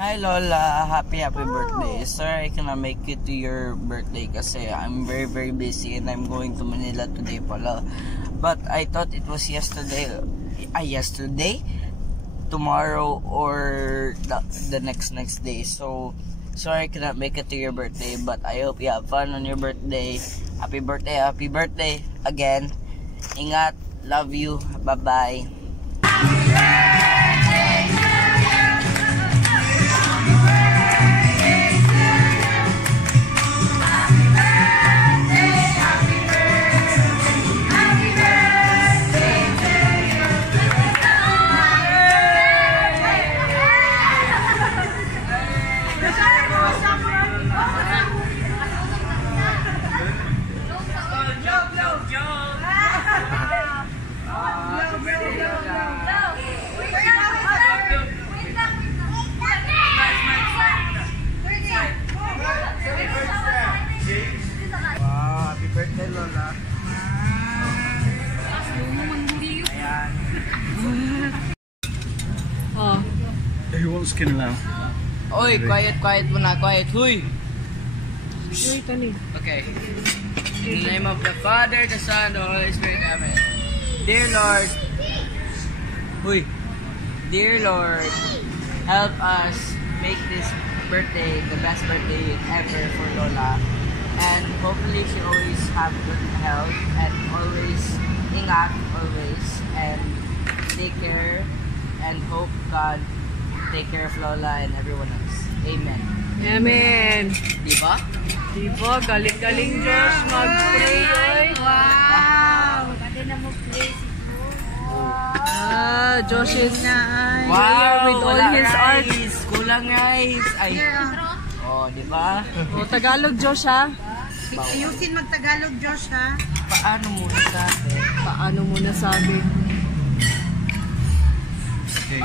Hi Lola, happy birthday. Sorry I cannot make it to your birthday kasi I'm very busy and I'm going to Manila today pala. But I thought it was yesterday, tomorrow or the next day. So sorry I cannot make it to your birthday, but I hope you have fun on your birthday. Happy birthday again. Ingat, love you, bye-bye. Birthday Lola. Ayan. Oh. Who wants skin now? Oy, quiet muna, quiet. Huy. Uy, Tony. Okay. In the name of the Father, the Son, the Holy Spirit, Amen. Dear Lord, huy. Dear Lord, help us make this birthday the best birthday ever for Lola. And hopefully she always have good health and always ingat always and take care and hope God take care of Lola and everyone else. Amen. Amen. Diba? Diba? Galing-galing Josh mag-pray. Wow! Pwede na mo play si Josh is wow, with all his art. Kulang guys. Ay. Oh, diba? Oh, Tagalog Josh ha. Ayusin mag-Tagalog, Josh, ha? Paano muna sabi? Paano mo nasabi? Okay,